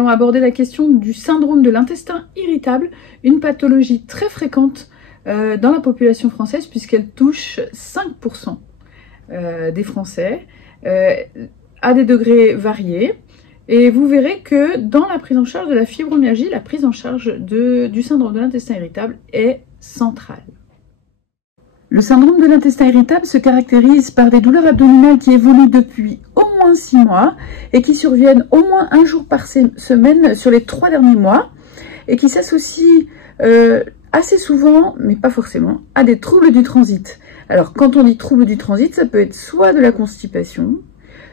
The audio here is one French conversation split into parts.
allons aborder la question du syndrome de l'intestin irritable, une pathologie très fréquente dans la population française puisqu'elle touche 5% des Français à des degrés variés. Et vous verrez que dans la prise en charge de la fibromyalgie, la prise en charge du syndrome de l'intestin irritable est centrale. Le syndrome de l'intestin irritable se caractérise par des douleurs abdominales qui évoluent depuis au moins 6 mois et qui surviennent au moins un jour par semaine sur les 3 derniers mois et qui s'associent assez souvent, mais pas forcément, à des troubles du transit. Alors quand on dit troubles du transit, ça peut être soit de la constipation,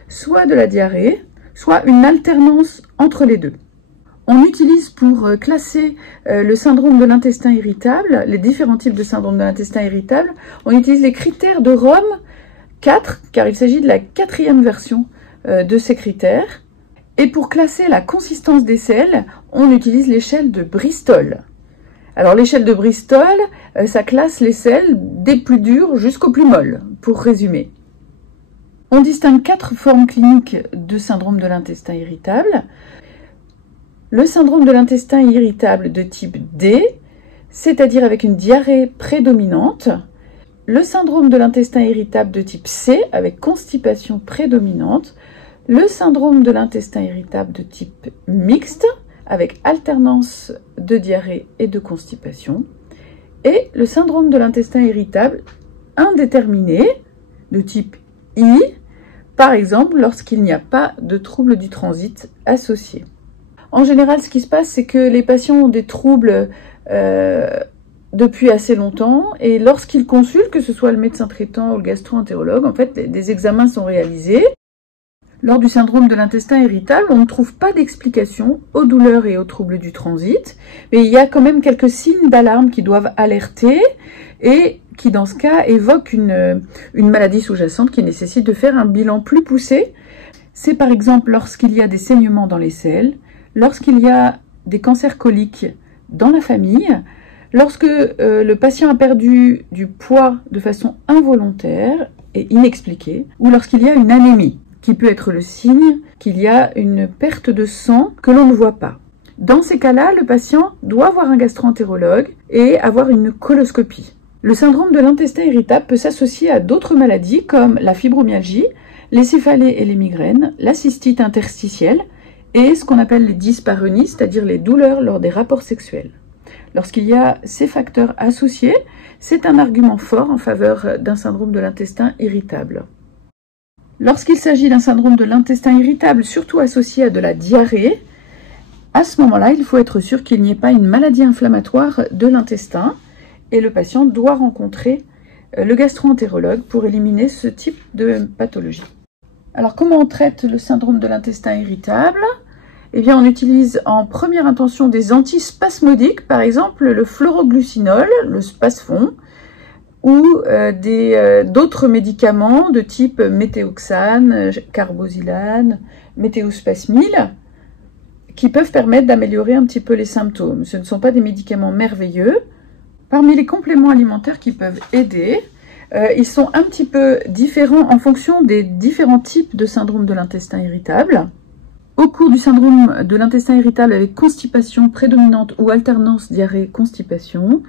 soit de la diarrhée, soit une alternance entre les deux. On utilise pour classer le syndrome de l'intestin irritable, les différents types de syndrome de l'intestin irritable, on utilise les critères de Rome 4, car il s'agit de la 4e version de ces critères. Et pour classer la consistance des selles, on utilise l'échelle de Bristol. Alors l'échelle de Bristol, ça classe les selles des plus dures jusqu'aux plus molles, pour résumer. On distingue 4 formes cliniques de syndrome de l'intestin irritable. Le syndrome de l'intestin irritable de type D, c'est-à-dire avec une diarrhée prédominante. Le syndrome de l'intestin irritable de type C, avec constipation prédominante. Le syndrome de l'intestin irritable de type mixte, avec alternance de diarrhée et de constipation. Et le syndrome de l'intestin irritable indéterminé, de type I, par exemple lorsqu'il n'y a pas de trouble du transit associé. En général, ce qui se passe, c'est que les patients ont des troubles depuis assez longtemps et lorsqu'ils consultent, que ce soit le médecin traitant ou le gastro-entérologue, en fait, des examens sont réalisés. Lors du syndrome de l'intestin irritable, on ne trouve pas d'explication aux douleurs et aux troubles du transit, mais il y a quand même quelques signes d'alarme qui doivent alerter et qui, dans ce cas, évoquent une maladie sous-jacente qui nécessite de faire un bilan plus poussé. C'est par exemple lorsqu'il y a des saignements dans les selles, lorsqu'il y a des cancers coliques dans la famille, lorsque le patient a perdu du poids de façon involontaire et inexpliquée, ou lorsqu'il y a une anémie, qui peut être le signe qu'il y a une perte de sang que l'on ne voit pas. Dans ces cas-là, le patient doit voir un gastro-entérologue et avoir une coloscopie. Le syndrome de l'intestin irritable peut s'associer à d'autres maladies comme la fibromyalgie, les céphalées et les migraines, la cystite interstitielle et ce qu'on appelle les dyspareunies, c'est-à-dire les douleurs lors des rapports sexuels. Lorsqu'il y a ces facteurs associés, c'est un argument fort en faveur d'un syndrome de l'intestin irritable. Lorsqu'il s'agit d'un syndrome de l'intestin irritable, surtout associé à de la diarrhée, à ce moment-là, il faut être sûr qu'il n'y ait pas une maladie inflammatoire de l'intestin et le patient doit rencontrer le gastro-entérologue pour éliminer ce type de pathologie. Alors, comment on traite le syndrome de l'intestin irritable? Eh bien, on utilise en première intention des antispasmodiques, par exemple le fluoroglucinol, le Spasfon, ou d'autres médicaments de type méthoxane, carbozylane, méthospasmyl, qui peuvent permettre d'améliorer un petit peu les symptômes. Ce ne sont pas des médicaments merveilleux. Parmi les compléments alimentaires qui peuvent aider, ils sont un petit peu différents en fonction des différents types de syndrome de l'intestin irritable. Au cours du syndrome de l'intestin irritable avec constipation prédominante ou alternance diarrhée-constipation,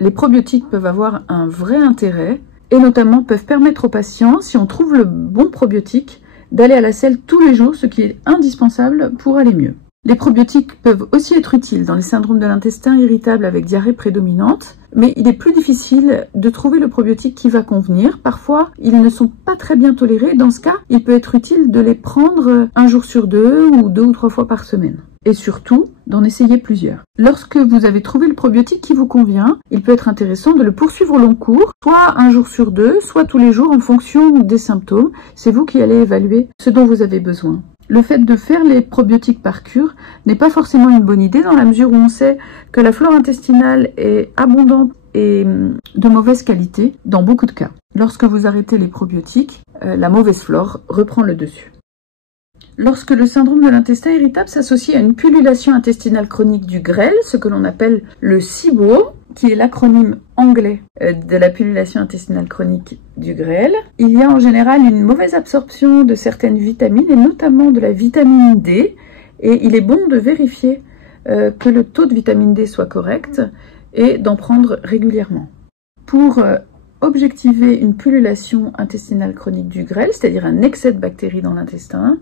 les probiotiques peuvent avoir un vrai intérêt et notamment peuvent permettre aux patients, si on trouve le bon probiotique, d'aller à la selle tous les jours, ce qui est indispensable pour aller mieux. Les probiotiques peuvent aussi être utiles dans les syndromes de l'intestin irritable avec diarrhée prédominante, mais il est plus difficile de trouver le probiotique qui va convenir. Parfois, ils ne sont pas très bien tolérés. Dans ce cas, il peut être utile de les prendre un jour sur 2 ou 2 ou 3 fois par semaine. Et surtout, d'en essayer plusieurs. Lorsque vous avez trouvé le probiotique qui vous convient, il peut être intéressant de le poursuivre au long cours, soit un jour sur 2, soit tous les jours en fonction des symptômes. C'est vous qui allez évaluer ce dont vous avez besoin. Le fait de faire les probiotiques par cure n'est pas forcément une bonne idée dans la mesure où on sait que la flore intestinale est abondante et de mauvaise qualité dans beaucoup de cas. Lorsque vous arrêtez les probiotiques, la mauvaise flore reprend le dessus. Lorsque le syndrome de l'intestin irritable s'associe à une pullulation intestinale chronique du grêle, ce que l'on appelle le SIBO, qui est l'acronyme anglais de la pullulation intestinale chronique du grêle, il y a en général une mauvaise absorption de certaines vitamines, et notamment de la vitamine D, Et il est bon de vérifier que le taux de vitamine D soit correct et d'en prendre régulièrement. Pour objectiver une pullulation intestinale chronique du grêle, c'est-à-dire un excès de bactéries dans l'intestin,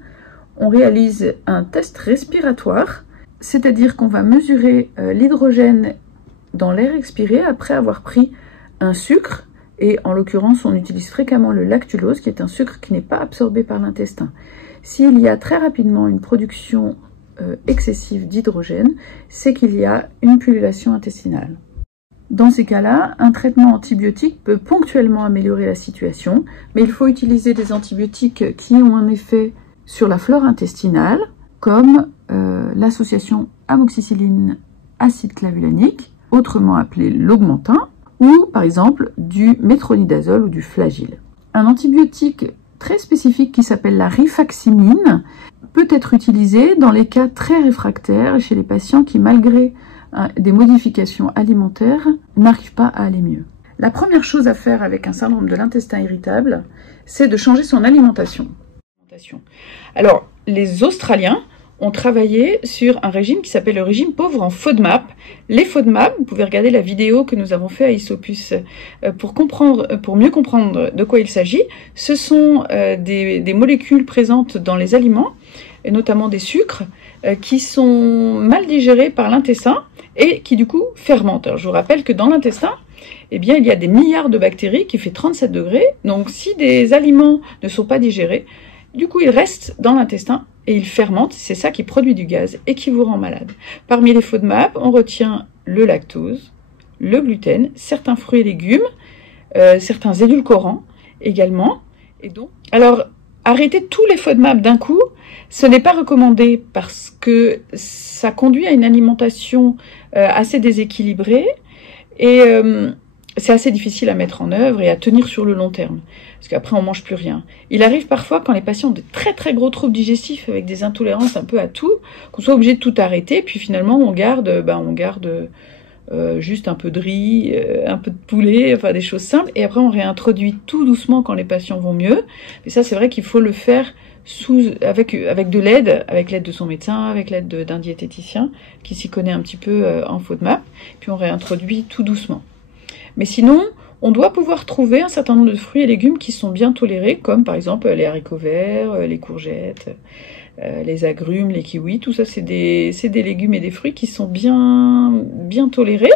on réalise un test respiratoire, c'est-à-dire qu'on va mesurer l'hydrogène dans l'air expiré après avoir pris un sucre, et en l'occurrence on utilise fréquemment le lactulose qui est un sucre qui n'est pas absorbé par l'intestin. S'il y a très rapidement une production excessive d'hydrogène, c'est qu'il y a une pullulation intestinale. Dans ces cas-là, un traitement antibiotique peut ponctuellement améliorer la situation, mais il faut utiliser des antibiotiques qui ont un effet sur la flore intestinale, comme l'association amoxicilline acide clavulanique, autrement appelé l'augmentin, ou par exemple du métronidazole ou du flagyl. Un antibiotique très spécifique qui s'appelle la rifaximine peut être utilisé dans les cas très réfractaires chez les patients qui, malgré des modifications alimentaires, n'arrivent pas à aller mieux. La première chose à faire avec un syndrome de l'intestin irritable, c'est de changer son alimentation. Alors, les Australiens ont travaillé sur un régime qui s'appelle le régime pauvre en FODMAP. Les FODMAP, vous pouvez regarder la vidéo que nous avons fait à Isopus pour mieux comprendre de quoi il s'agit. Ce sont des molécules présentes dans les aliments, et notamment des sucres, qui sont mal digérés par l'intestin et qui du coup fermentent. Alors, je vous rappelle que dans l'intestin, eh bien, il y a des milliards de bactéries qui fait 37 degrés. Donc si des aliments ne sont pas digérés, du coup ils restent dans l'intestin et ils fermentent. C'est ça qui produit du gaz et qui vous rend malade. Parmi les FODMAP, on retient le lactose, le gluten, certains fruits et légumes, certains édulcorants également. Et donc, alors, arrêter tous les FODMAP d'un coup, ce n'est pas recommandé parce que ça conduit à une alimentation assez déséquilibrée et c'est assez difficile à mettre en œuvre et à tenir sur le long terme. Parce qu'après, on mange plus rien. Il arrive parfois, quand les patients ont de très très gros troubles digestifs avec des intolérances un peu à tout, qu'on soit obligé de tout arrêter, puis finalement on garde juste un peu de riz, un peu de poulet, enfin des choses simples, et après on réintroduit tout doucement quand les patients vont mieux. Mais ça, c'est vrai qu'il faut le faire avec de l'aide, avec l'aide de son médecin, avec l'aide d'un diététicien qui s'y connaît un petit peu en FODMAP, puis on réintroduit tout doucement. Mais sinon, on doit pouvoir trouver un certain nombre de fruits et légumes qui sont bien tolérés, comme par exemple les haricots verts, les courgettes, les agrumes, les kiwis, tout ça c'est des légumes et des fruits qui sont bien tolérés.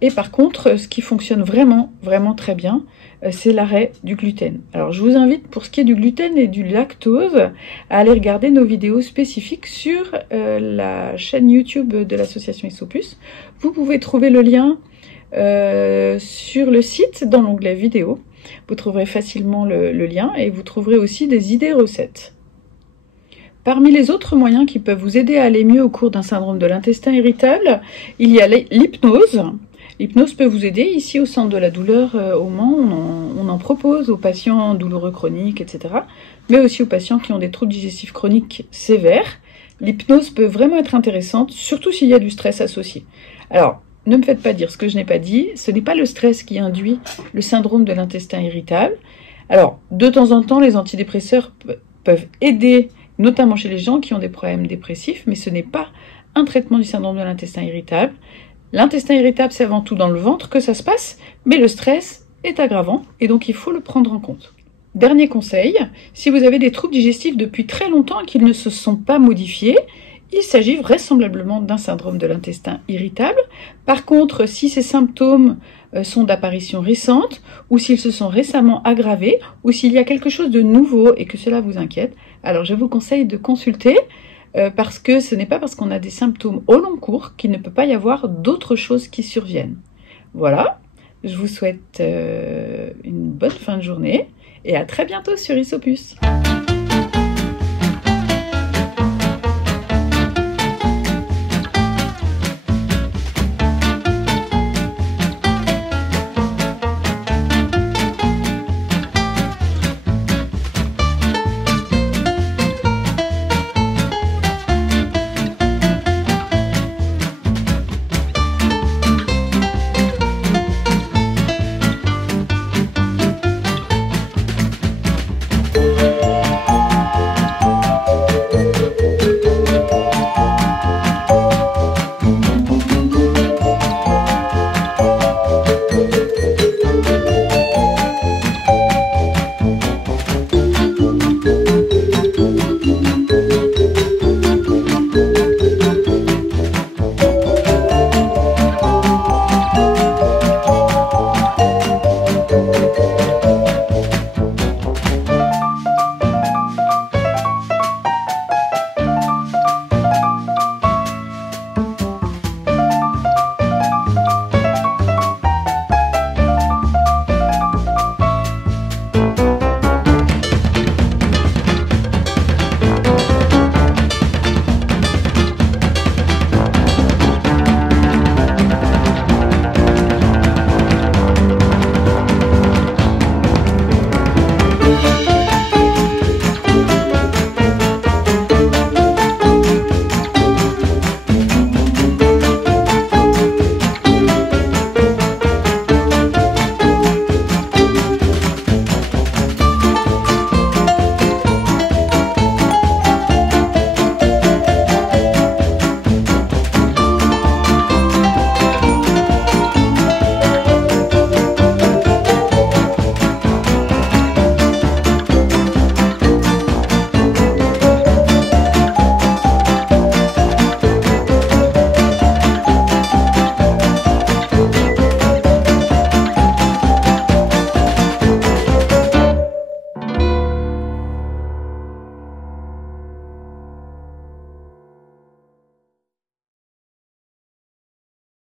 Et par contre, ce qui fonctionne vraiment très bien, c'est l'arrêt du gluten. Alors je vous invite, pour ce qui est du gluten et du lactose, à aller regarder nos vidéos spécifiques sur la chaîne YouTube de l'association Isopus. Vous pouvez trouver le lien sur le site dans l'onglet vidéo. Vous trouverez facilement le lien et vous trouverez aussi des idées recettes. Parmi les autres moyens qui peuvent vous aider à aller mieux au cours d'un syndrome de l'intestin irritable, il y a l'hypnose. L'hypnose peut vous aider. Ici, au Centre de la douleur au Mans, on en propose aux patients douloureux chroniques, etc. Mais aussi aux patients qui ont des troubles digestifs chroniques sévères. L'hypnose peut vraiment être intéressante, surtout s'il y a du stress associé. Alors, ne me faites pas dire ce que je n'ai pas dit. Ce n'est pas le stress qui induit le syndrome de l'intestin irritable. Alors, de temps en temps, les antidépresseurs peuvent aider, notamment chez les gens qui ont des problèmes dépressifs, mais ce n'est pas un traitement du syndrome de l'intestin irritable. L'intestin irritable, c'est avant tout dans le ventre que ça se passe, mais le stress est aggravant et donc il faut le prendre en compte. Dernier conseil, si vous avez des troubles digestifs depuis très longtemps et qu'ils ne se sont pas modifiés, il s'agit vraisemblablement d'un syndrome de l'intestin irritable. Par contre, si ces symptômes sont d'apparition récente, ou s'ils se sont récemment aggravés, ou s'il y a quelque chose de nouveau et que cela vous inquiète, alors je vous conseille de consulter, parce que ce n'est pas parce qu'on a des symptômes au long cours qu'il ne peut pas y avoir d'autres choses qui surviennent. Voilà, je vous souhaite une bonne fin de journée, et à très bientôt sur Isopus.